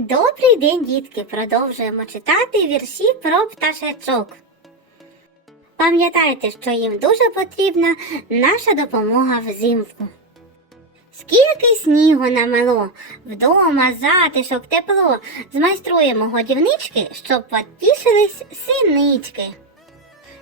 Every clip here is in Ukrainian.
Добрий день, дітки! Продовжуємо читати вірші про пташечок. Пам'ятайте, що їм дуже потрібна наша допомога взимку. Скільки снігу намело, вдома затишок, тепло, змайструємо годівнички, щоб потішились синички.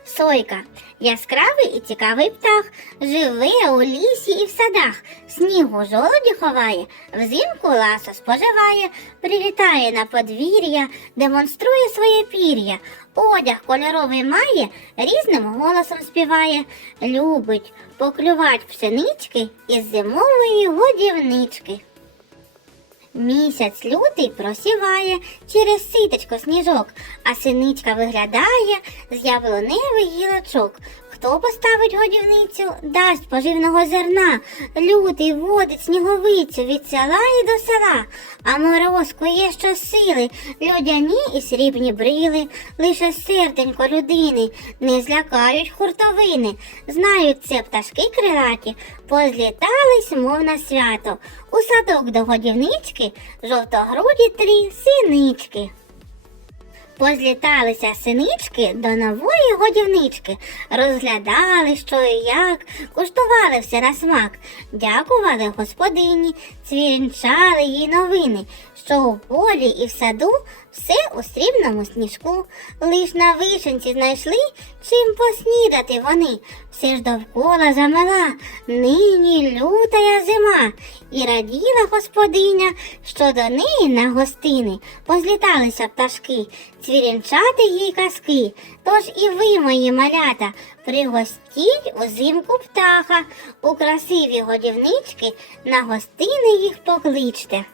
Сойка. Яскравий і цікавий птах, живе у лісі і в садах, снігу жолоді ховає, взимку ласо споживає, прилітає на подвір'я, демонструє своє пір'я, одяг кольоровий має, різним голосом співає, любить поклювать пшенички із зимової годівнички. Місяць лютий просіває через ситочко сніжок, а синичка виглядає з яблуневих гілочок. Хто поставить годівницю, дасть поживного зерна, лютий водить сніговицю від села і до села, а мороз кує щосили, людяні і срібні брили, лише серденько людини не злякають хуртовини. Знають це пташки крилаті, позлітались, мов на свято. У садок до годівнички жовтогруді три синички. Позліталися синички до нової годівнички, розглядали, що і як, куштували все на смак, дякували господині, цвірінчали їй новини, що у полі і в саду все у срібному сніжку. Лиш на вишенці знайшли, чим поснідати вони. Все ж довкола замела, нині лютая зима, і раділа господиня, що до неї на гостини позліталися пташки, цвірінчати їй казки. Тож і ви, мої малята, пригостіть узимку птаха, у красиві годівнички на гостини їх покличте.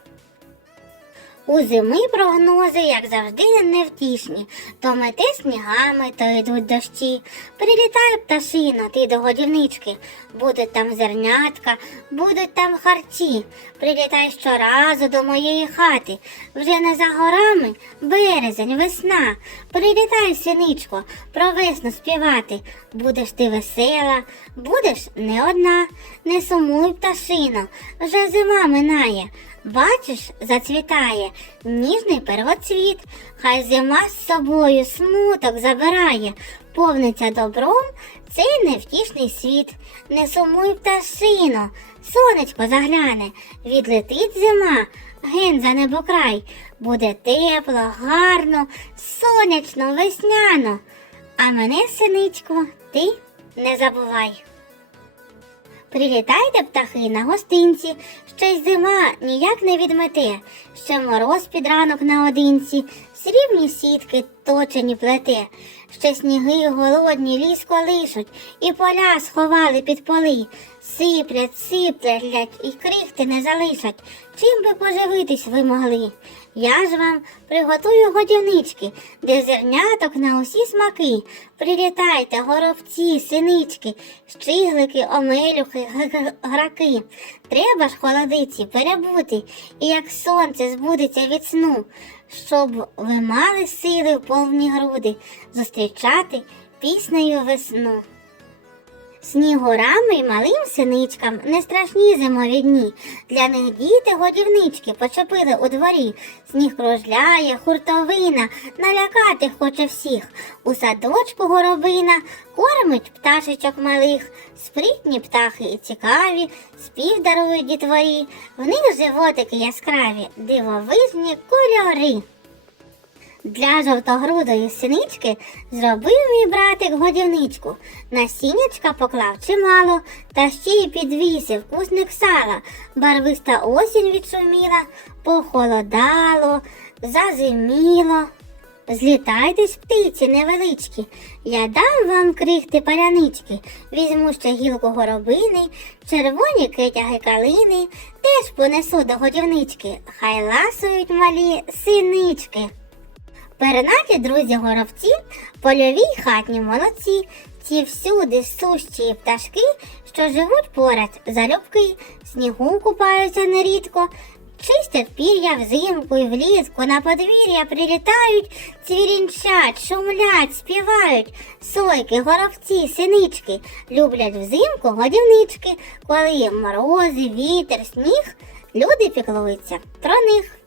У зими прогнози, як завжди, невтішні. То мете снігами, то йдуть дощі. Прилітай пташино, ти до годівнички. Будуть там зернятка, будуть там харчі. Прилітай щоразу до моєї хати. Вже не за горами березень, весна. Прилітай, синичко, про весну співати. Будеш ти весела, будеш не одна. Не сумуй, пташино, вже зима минає. Бачиш, зацвітає ніжний первоцвіт, хай зима з собою смуток забирає, повниться добром цей невтішний світ. Не сумуй пташино, сонечко загляне, відлетить зима, ген за небокрай, буде тепло, гарно, сонячно, весняно. А мене, синичко, ти не забувай. Прилітайте, птахи, на гостинці, ще й зима ніяк не відмете, ще мороз під ранок наодинці, срібні сітки точені плете, ще сніги голодні ліс колишуть, і поля сховали під поли, сиплять, сиплять і крихти не залишать. Чим би поживитись ви могли? Я ж вам приготую годівнички, де зерняток на усі смаки. Прилітайте, горобці, синички, щиглики, омелюхи, граки. Треба ж холодиці перебути, і як сонце збудеться від сну, щоб ви мали сили в повні груди зустрічати піснею весну. Снігурами й малим синичкам не страшні зимові дні. Для них діти годівнички почепили у дворі. Сніг кружляє, хуртовина, налякати хоче всіх. У садочку горобина кормить пташечок малих. Спритні птахи і цікаві, спів дарують дітворі. В них животики яскраві, дивовижні кольори. Для жовтогрудої синички зробив мій братик годівничку. Насіннячка поклав чимало, та ще й підвісив кусник сала. Барвиста осінь відшуміла, похолодало, зазиміло. Злітайтесь, птиці невеличкі, я дам вам крихти палянички, візьму ще гілку горобини, червоні китяги калини, теж понесу до годівнички, хай ласують малі синички. Пернаті друзі горобці, польові й хатні молодці, ці всюди сущі пташки, що живуть поряд залюбки, снігу купаються нерідко, чистять пір'я взимку і влітку, на подвір'я прилітають, цвірінчать, шумлять, співають, сойки, горобці, синички, люблять взимку годівнички, коли морози, вітер, сніг, люди піклуються про них.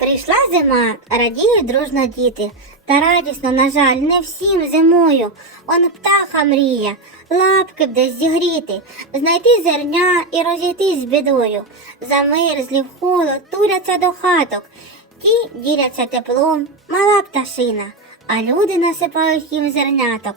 Прийшла зима, радіють дружно діти, та радісно, на жаль, не всім зимою. Он птаха мріє, лапки б десь зігріти, знайти зерня і розійтись з бідою. Замерзлі в холод, туляться до хаток, ті діляться теплом, мала пташина, а люди насипають їм зерняток,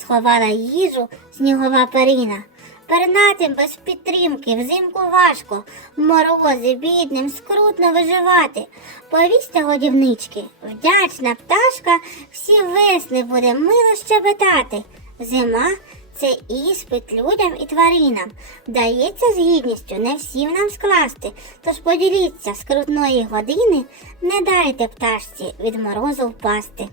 сховала їжу снігова перина. Пернатим без підтримки взимку важко, морози бідним скрутно виживати. Повісьте годівнички, вдячна пташка всі весни буде мило щебетати. Зима це іспит людям і тваринам. Вдається з гідністю не всім нам скласти. Тож поділіться скрутної години, не дайте пташці від морозу впасти.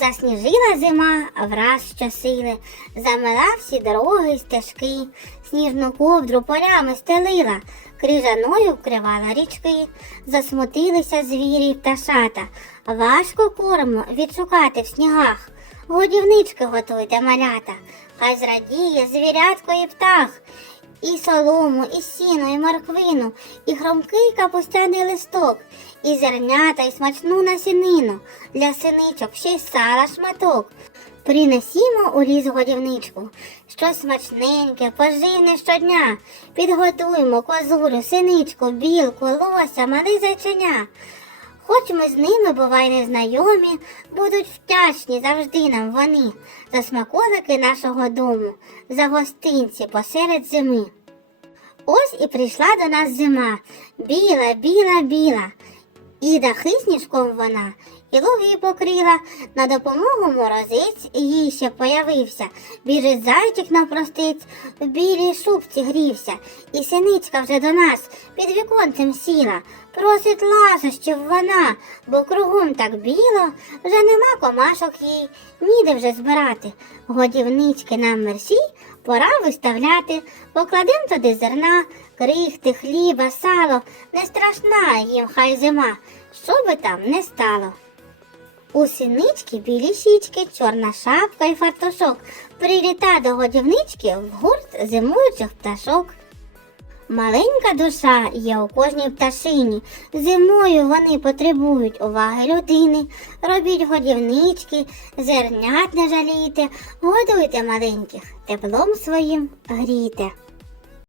Засніжила зима враз щосили, замила всі дороги й стежки, сніжну ковдру полями стелила, крижаною вкривала річки, засмутилися звірі й пташата, важко корму відшукати в снігах. Годівнички готуйте малята, хай зрадіє звірятко і птах, і солому, і сіно, і морквину, і хромкий капустяний листок, і зернята, і смачну насінину, для синичок ще й сала шматок. Принесімо у ліс годівничку, щось смачненьке, поживне щодня. Підготуймо козулю, синичку, білку, лося, мале зайченя. Хоч ми з ними, бувай незнайомі, будуть вдячні завжди нам вони за смаколики нашого дому, за гостинці посеред зими. Ось і прийшла до нас зима, біла, біла, біла, і дахи сніжком вона, і луги покрила. На допомогу морозець їй ще появився. Біжить зайчик навпростець, в білій шубці грівся, і синичка вже до нас під віконцем сіла. Просить ласощів вона, бо кругом так біло, вже нема комашок їй, ніде вже збирати. Годівнички нам мерсі пора виставляти, покладем туди зерна, крихти, хліба, сало, не страшна їм хай зима, що би там не стало. У синички білі щічки, чорна шапка і фартушок. Приліта до годівнички в гурт зимуючих пташок. Маленька душа є у кожній пташині. Зимою вони потребують уваги людини. Робіть годівнички, зернят не жалійте, годуйте маленьких, теплом своїм грійте.